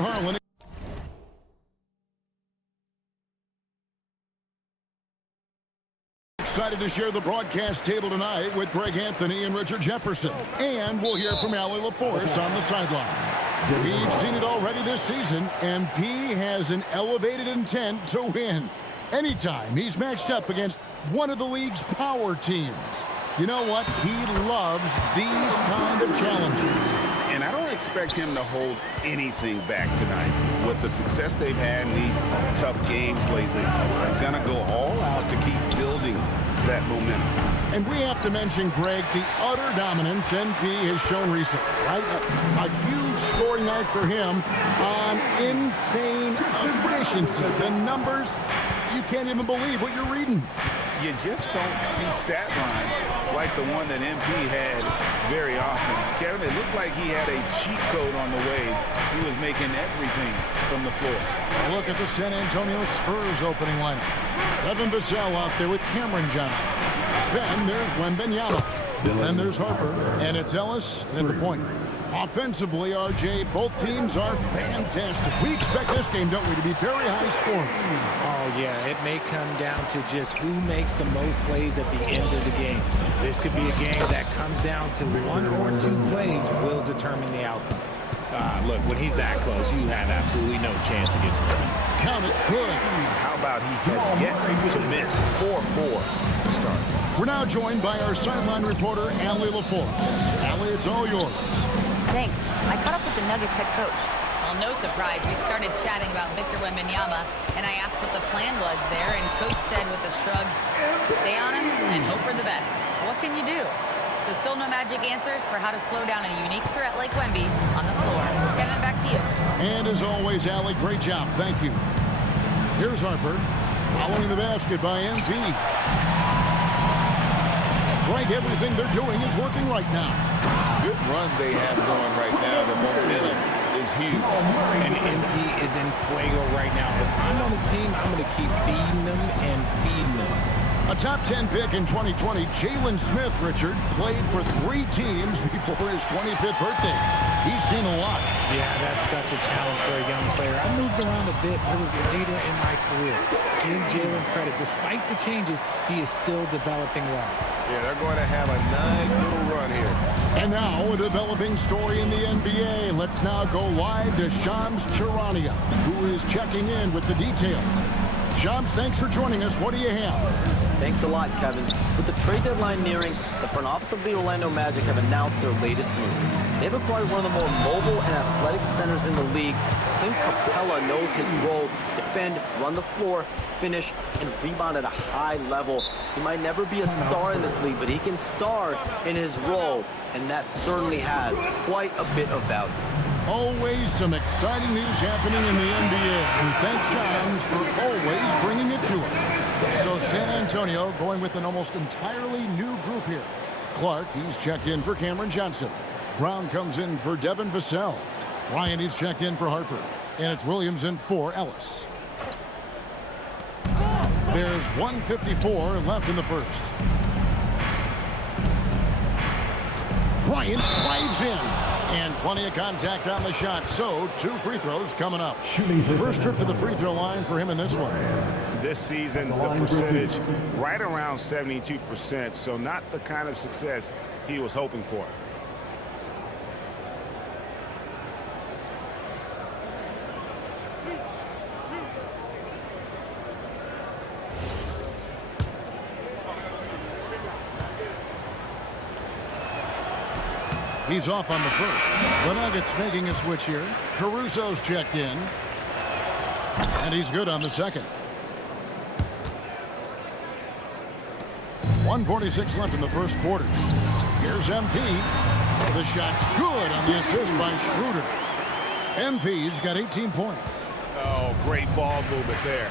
Harlan. Excited to share the broadcast table tonight with Greg Anthony and Richard Jefferson. And we'll hear from Allie LaForce on the sideline. We've seen it already this season, and P has an elevated intent to win. Anytime he's matched up against one of the league's power teams. You know what? He loves these kind of challenges. And I don't expect him to hold anything back tonight. With the success they've had in these tough games lately, he's going to go all out to keep building that momentum. And we have to mention, Greg, the utter dominance NP has shown recently, right? A huge scoring night for him on insane efficiency. The numbers, you can't even believe what you're reading. You just don't see stat lines like the one that MP had very often. Kevin, it looked like he had a cheat code on the way. He was making everything from the floor. A look at the San Antonio Spurs opening lineup. Evan Vassell out there with Cameron Johnson. Then there's Wembanyama. Then there's Harper. And it's Ellis at the point. Offensively, RJ, both teams are fantastic. We expect this game, don't we, to be very high scoring. Oh, yeah, it may come down to just who makes the most plays at the end of the game. This could be a game that comes down to one or two plays will determine the outcome. Look, when he's that close, you have absolutely no chance against him. Count it good. How about he has yet to miss 4-4 to start. We're now joined by our sideline reporter, Allie LaForce. Allie, it's all yours. Thanks. I caught up with the Nuggets head coach. Well, no surprise. We started chatting about Victor Wembanyama, and I asked what the plan was there, and Coach said with a shrug, stay on him and hope for the best. What can you do? So still no magic answers for how to slow down a unique threat like Wemby on the floor. Kevin, back to you. And as always, Allie, great job. Thank you. Here's Harper, following the basket by MP. Greg, everything they're doing is working right now. Good run they have going right now. The momentum is huge. And MP is in fuego right now. If I'm on his team, I'm going to keep feeding them and feeding them. A top 10 pick in 2020, Jalen Smith, Richard, played for 3 teams before his 25th birthday. He's seen a lot. Yeah, that's such a challenge for a young player. I moved around a bit. It was later in my career. Give Jalen credit. Despite the changes, he is still developing well. Yeah, they're going to have a nice little run here. And now, a developing story in the NBA. Let's now go live to Shams Charania, who is checking in with the details. Shams, thanks for joining us. What do you have? Thanks a lot, Kevin. With the trade deadline nearing, the front office of the Orlando Magic have announced their latest move. They've acquired one of the more mobile and athletic centers in the league. Clint Capella knows his role: defend, run the floor, finish, and rebound at a high level. He might never be a star in this league, but he can star in his role, and that certainly has quite a bit of value. Always some exciting news happening in the NBA. And thanks, Shams, for always bringing it to us. So San Antonio going with an almost entirely new group here. Clark, he's checked in for Cameron Johnson. Brown comes in for Devin Vassell. Ryan, he's checked in for Harper. And it's Williams in for Ellis. There's 1:54 left in the first. Bryant drives in. And plenty of contact on the shot. So 2 free throws coming up. First trip to the free throw line for him in this one. This season, the percentage right around 72%. So not the kind of success he was hoping for. He's off on the first. The Nuggets making a switch here. Caruso's checked in. And he's good on the second. 1:46 left in the first quarter. Here's MP. The shot's good on the assist by Schroeder. MP's got 18 points. Oh, great ball movement there.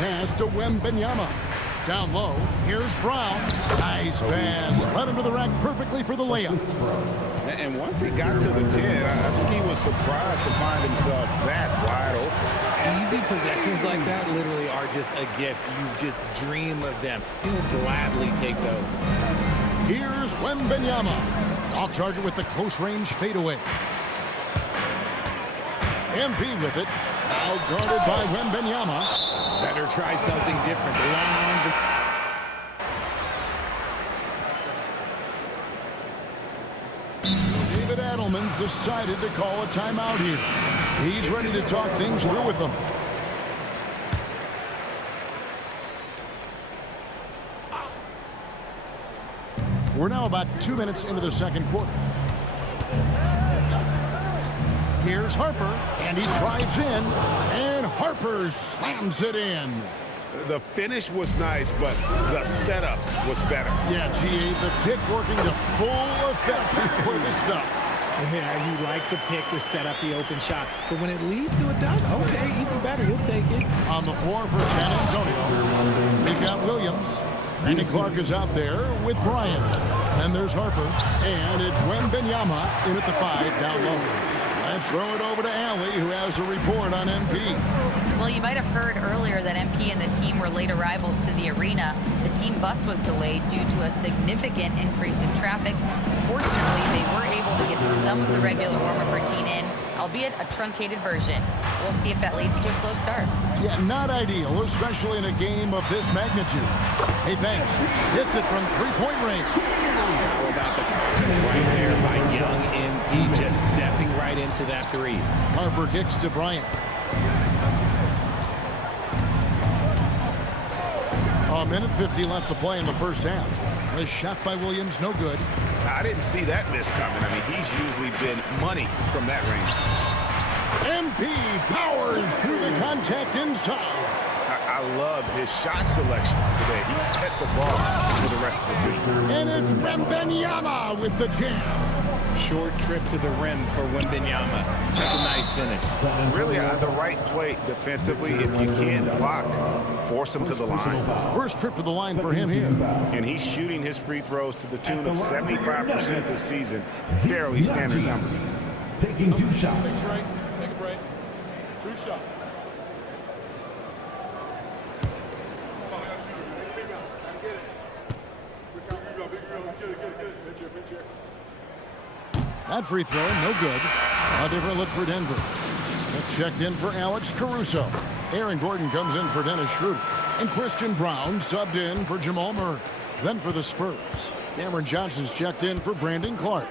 Pass to Wembanyama. Down low. Here's Brown. Nice pass. Led him to the rack perfectly for the layup. And once he got to the 10, I think he was surprised to find himself that wide open. Easy possessions like that literally are just a gift. You just dream of them. He'll gladly take those. Here's Wembanyama. Off target with the close-range fadeaway. MP with it. Now guarded by Wembanyama. Better try something different. The long arms are... David Adelman's decided to call a timeout here. He's ready to talk things through with them. We're now about 2 minutes into the second quarter. Here's Harper, and he drives in, and Harper slams it in. The finish was nice, but the setup was better. Yeah, G.A., the pick working to full effect before the stuff. Yeah, you like the pick to set up the open shot. But when it leads to a dunk, okay, even better. He'll take it. On the floor for San Antonio, we've got Williams. Randy Clark is out there with Bryant. Then there's Harper. And it's Wembanyama in at the 5 down low. Let's throw it over to Allie, who has a report on MP. Well, you might have heard earlier that MP and the team were late arrivals to the arena. The team bus was delayed due to a significant increase in traffic. Fortunately, they were able to get some of the regular warm-up routine in, albeit a truncated version. We'll see if that leads to a slow start. Yeah, not ideal, especially in a game of this magnitude. Hey, thanks. Hits it from three-point range. How about the confidence right there by young MP, just stepping right into that three. Harper kicks to Bryant. A minute 50 left to play in the first half. The shot by Williams, no good. I didn't see that miss coming. I mean, he's usually been money from that range. MP powers through the contact inside. I love his shot selection today. He set the bar for the rest of the team. And it's Wembanyama with the jam. Short trip to the rim for Wembanyama. That's a nice finish. Really at the right play defensively. If you can't block, force him to the line. First trip to the line for him here. And he's shooting his free throws to the tune of 75% this season. Fairly standard number. Taking 2 shots. Take a break. 2 shots. That free throw, no good. A different look for Denver. That's checked in for Alex Caruso. Aaron Gordon comes in for Dennis Schroeder. And Christian Brown subbed in for Jamal Murray. Then for the Spurs, Cameron Johnson's checked in for Brandon Clark.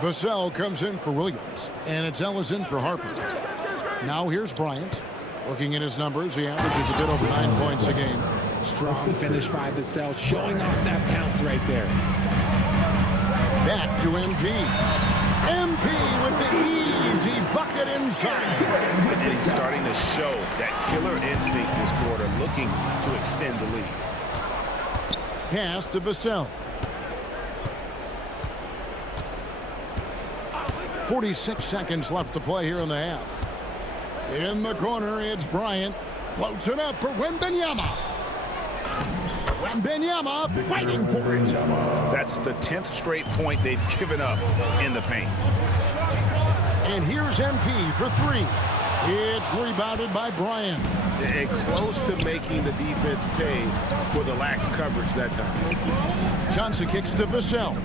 Vassell comes in for Williams. And it's Ellis in for Harper. Now here's Bryant. Looking at his numbers, he averages a bit over 9 points a game. Strong finish by Vassell, showing off that pounce right there. Back to MP. MP with the easy bucket inside. And he's starting to show that killer instinct this quarter, looking to extend the lead. Pass to Vassell. 46 seconds left to play here in the half. In the corner, it's Bryant. Floats it up for Wembanyama. Wembanyama fighting for it. That's the 10th straight point they've given up in the paint. And here's MP for 3. It's rebounded by Bryant. And close to making the defense pay for the lax coverage that time. Johnson kicks to Vassell.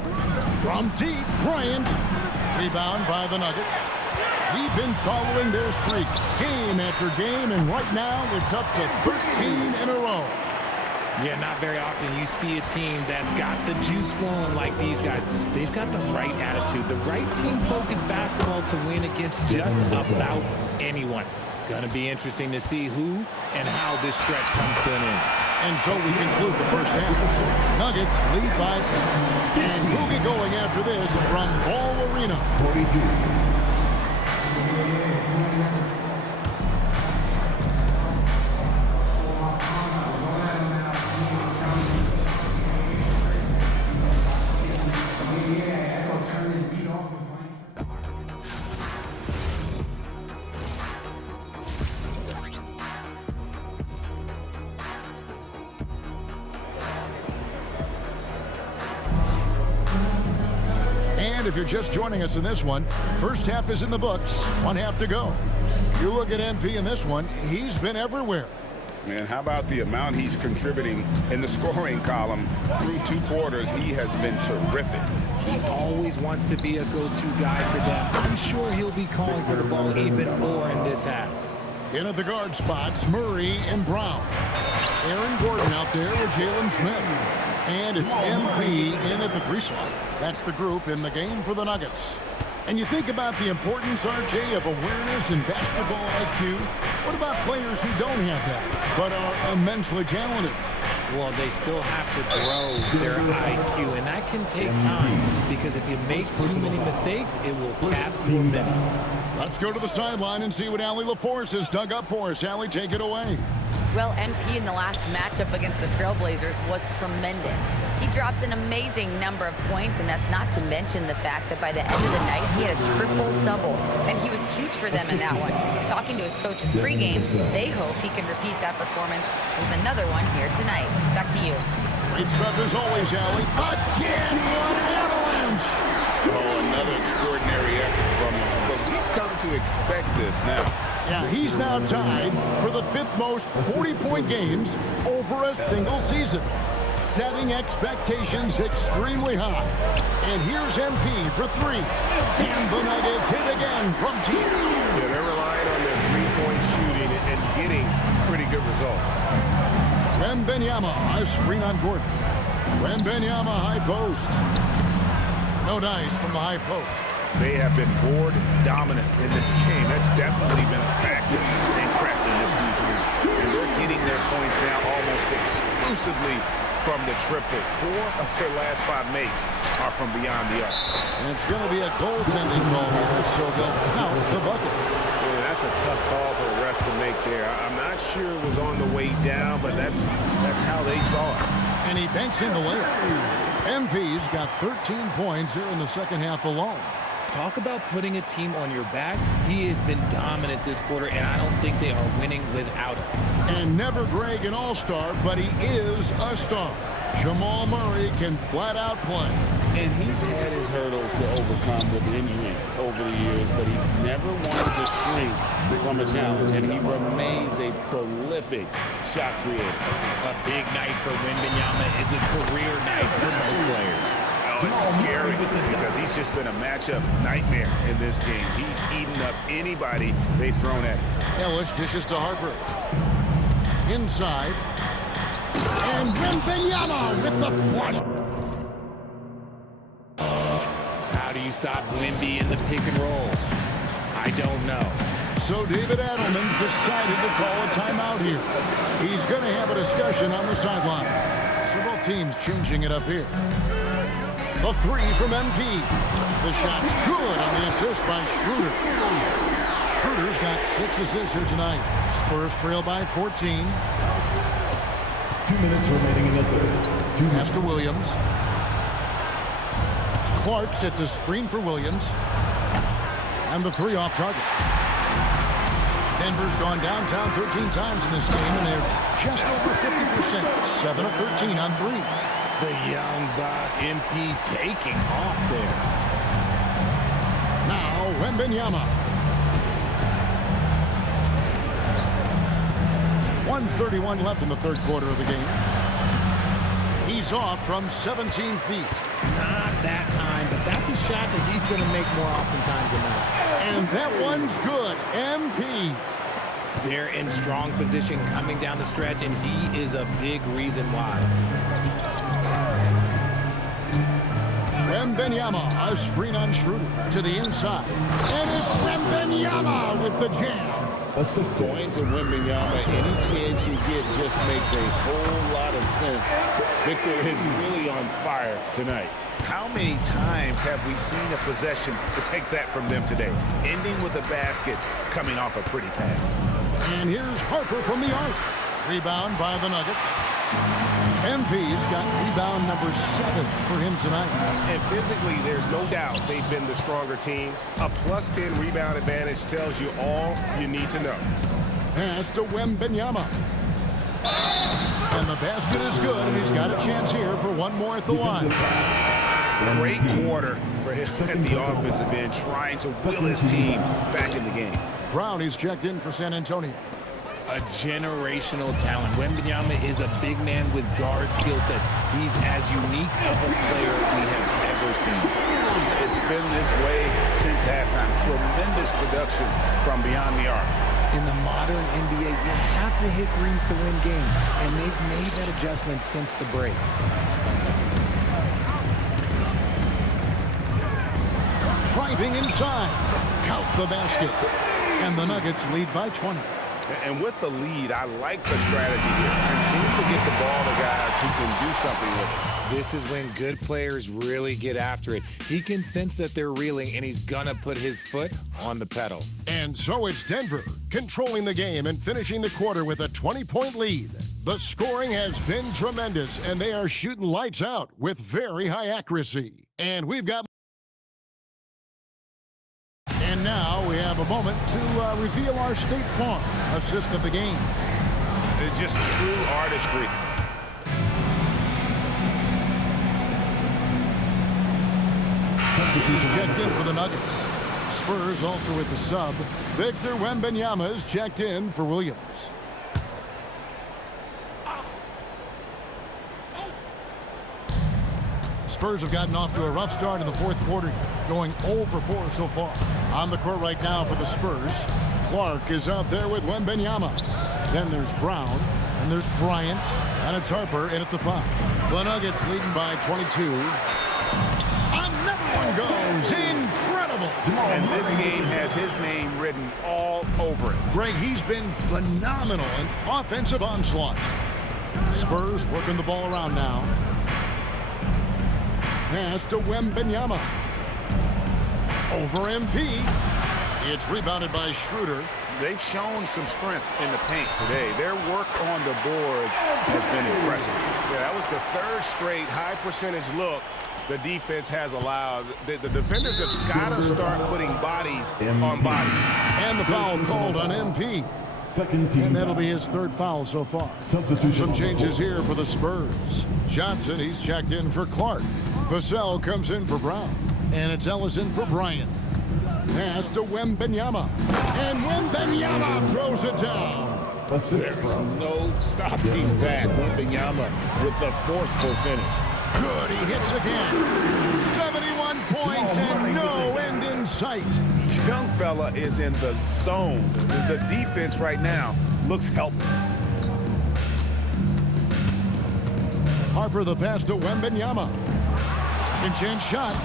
From deep, Bryant. Rebound by the Nuggets. We've been following their streak game after game, and right now it's up to 13 in a row. Yeah, not very often you see a team that's got the juice flowing like these guys. They've got the right attitude, the right team-focused basketball to win against just about anyone. Gonna be interesting to see who and how this stretch comes to an end. And so we conclude the first half. Nuggets lead by 10. And we'll get going after this from Ball Arena. 42. And if you're just joining us in this one, first half is in the books, 1 half to go. You look at MP in this one, he's been everywhere. And how about the amount he's contributing in the scoring column through 2 quarters? He has been terrific. He always wants to be a go-to guy for them. I'm sure he'll be calling for the ball even more in this half. In at the guard spots, Murray and Brown. Aaron Gordon out there with Jalen Smith. And it's MP in at the 3 slot. That's the group in the game for the Nuggets. And you think about the importance, RJ, of awareness and basketball IQ. What about players who don't have that, but are immensely talented? Well, they still have to grow their IQ, and that can take time because if you make too many mistakes, it will cap your minutes. Let's go to the sideline and see what Allie LaForce has dug up for us. Allie, take it away. Well, MP in the last matchup against the Trailblazers was tremendous. He dropped an amazing number of points, and that's not to mention the fact that by the end of the night, he had a triple-double, and he was huge for them in that one. Talking to his coaches pregame, they hope he can repeat that performance with another one here tonight. Back to you. Great stuff as always, Allie. Again, what an avalanche! Oh, another extraordinary effort from him. But we've come to expect this now. Yeah, he's now tied for the 5th most 40-point games over a single season, setting expectations extremely high. And here's MP for 3. And the Nuggets hit again from deep. Yeah, they're relying on their three-point shooting and getting pretty good results. Wembanyama, a screen on Gordon. Wembanyama, high post. No dice from the high post. They have been board dominant in this game. That's definitely been a factor in crafting this lead. And they're getting their points now almost exclusively from the triple. 4 of their last 5 makes are from beyond the arc. And it's going to be a goaltending call here, so they'll count the bucket. Yeah, that's a tough call for the refs to make there. I'm not sure it was on the way down, but that's how they saw it. And he banks in the layup. MP's got 13 points here in the second half alone. Talk about putting a team on your back. He has been dominant this quarter, and I don't think they are winning without him. And never Greg an all-star, but he is a star. Jamal Murray can flat out play. And he's had his hurdles to overcome with injury over the years, but he's never wanted to shrink from a challenge, and he remains a prolific shot creator. A big night for Wembanyama is a career night for most players. Oh, it's scary because he's just been a matchup nightmare in this game. He's eaten up anybody they've thrown at him. Ellis dishes to Harper. Inside. And Wembanyama with the flush. How do you stop Wemby in the pick and roll? I don't know. So David Adelman decided to call a timeout here. He's going to have a discussion on the sideline. So both teams changing it up here. The 3 from MP. The shot's good on the assist by Schroeder. Schroeder's got 6 assists here tonight. Spurs trail by 14. 2 minutes remaining in the third. Pass to Williams. Clark sets a screen for Williams. And the 3 off target. Denver's gone downtown 13 times in this game, and they're just over 50%. 7 of 13 on 3s. The young buck, MP taking off there. Now, Wembanyama. 1:31 left in the third quarter of the game. He's off from 17 feet. Not that time, but that's a shot that he's going to make more oftentimes than not. And that one's good. MP. They're in strong position coming down the stretch, and he is a big reason why. Wembanyama, a screen on Schroeder to the inside. And it's Wembanyama with the jam. Going to Wembanyama, any chance you get just makes a whole lot of sense. Victor is really on fire tonight. How many times have we seen a possession like that from them today? Ending with a basket, coming off a pretty pass. And here's Harper from the arc. Rebound by the Nuggets. MP's got rebound number 7 for him tonight. And physically, there's no doubt they've been the stronger team. A +10 rebound advantage tells you all you need to know. Pass to Wembanyama. And the basket is good, and he's got a chance here for one more at the line. Great quarter for him at the offensive end, trying to will his team back in the game. Brown is checked in for San Antonio. A generational talent. Wembanyama is a big man with guard skill set. He's as unique of a player we have ever regular season. It's been this way since halftime. Tremendous production from beyond the arc. In the modern NBA, you have to hit threes to win games, and they've made that adjustment since the break. Driving inside. Count the basket. And the Nuggets lead by 20. And with the lead, I like the strategy here. Continue to get the ball to guys who can do something with it. This is when good players really get after it. He can sense that they're reeling, and he's gonna put his foot on the pedal. And so it's Denver controlling the game and finishing the quarter with a 20-point lead. The scoring has been tremendous, and they are shooting lights out with very high accuracy. And we've got... And now we have a moment to reveal our State Farm assist of the game. It's just true artistry. Checked in for the Nuggets. Spurs also with the sub. Victor Wembanyama is checked in for Williams. Spurs have gotten off to a rough start in the fourth quarter, going 0 for 4 so far. On the court right now for the Spurs, Clark is out there with Wembanyama. Then there's Brown, and there's Bryant, and it's Harper in at the 5. The Nuggets leading by 22. Another one goes. Incredible. And this game has his name written all over it. Greg, he's been phenomenal in offensive onslaught. Spurs working the ball around now. Pass to Wembanyama. Over MP. It's rebounded by Schroeder. They've shown some strength in the paint today. Their work on the boards has been impressive. Yeah, that was the third straight high percentage look the defense has allowed. The defenders have got to start putting bodies on bodies. And the foul called on MP. And that'll be his third foul so far. Some changes here for the Spurs. Johnson, he's checked in for Clark. Vassell comes in for Brown. And it's Ellison for Bryant. Pass to Wembanyama. And Wembanyama throws it down. There's no stopping that. Wembanyama with the forceful finish. Good, he hits again. 71 points and no end in sight. Young fella is in the zone. The defense right now looks helpless. Harper the pass to Wembanyama. Second chance shot.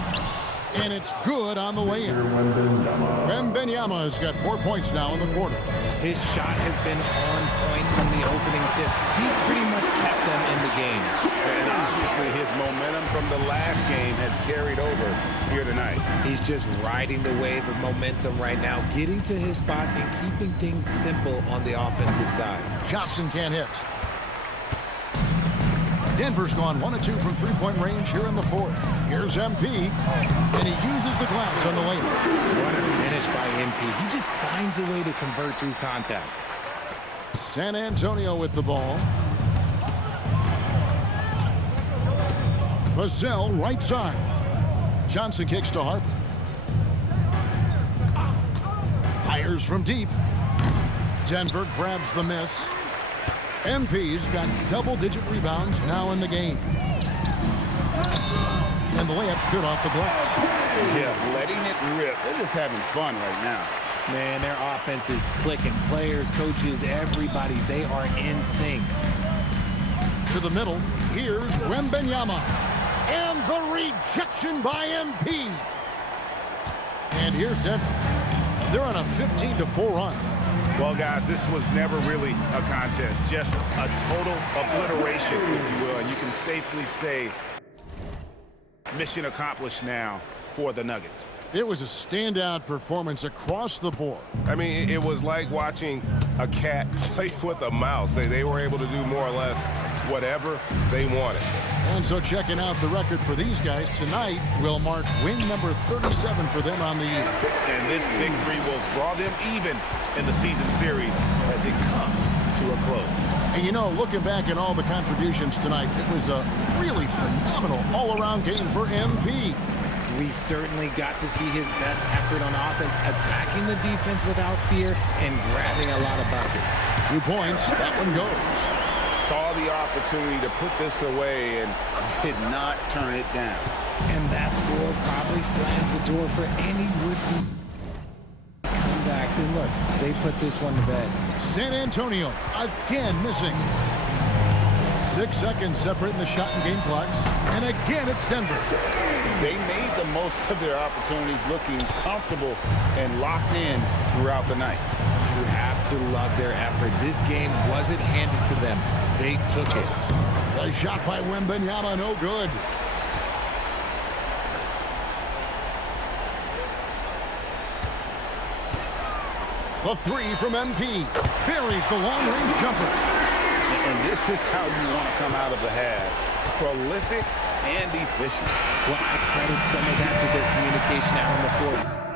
And it's good on the way in. Wembanyama has got 4 points now in the quarter. His shot has been on point from the opening tip. He's pretty much kept them in the game. And obviously his momentum from the last game has carried over here tonight. He's just riding the wave of momentum right now, getting to his spots and keeping things simple on the offensive side. Johnson can't hit. Denver's gone 1 of 2 from three-point range here in the fourth. Here's MP, and he uses the glass on the layup. What a finish by MP. He just finds a way to convert through contact. San Antonio with the ball. Vassell right side. Johnson kicks to Harper. Fires from deep. Denver grabs the miss. MP's got double-digit rebounds now in the game. And the layup's good off the glass. Yeah, letting it rip. They're just having fun right now. Man, their offense is clicking. Players, coaches, everybody, they are in sync. To the middle, here's Wembanyama. And the rejection by MP. And here's Denver. They're on a 15-4 run. Well, guys, this was never really a contest. Just a total obliteration, if you will. And you can safely say mission accomplished now for the Nuggets. It was a standout performance across the board. I mean, it was like watching a cat play with a mouse. They were able to do more or less whatever they wanted. And so checking out the record for these guys tonight will mark win number 37 for them on the year. And this victory will draw them even in the season series as it comes to a close. And you know, looking back at all the contributions tonight, it was a really phenomenal all-around game for MP. We certainly got to see his best effort on offense, attacking the defense without fear and grabbing a lot of buckets. 2 points, that one goes. saw the opportunity to put this away and did not turn it down. And that score probably slams the door for any would-be comebacks. And look, they put this one to bed. San Antonio again missing. 6 seconds separating the shot and game clocks. And again, it's Denver. They made the most of their opportunities, looking comfortable and locked in throughout the night. You have to love their effort. This game wasn't handed to them. They took it. The shot by Wembanyama, no good. The three from MP. Buries the long-range jumper. And this is how you want to come out of the half. Prolific and efficient. Well, I credit some of that to their communication out on the floor.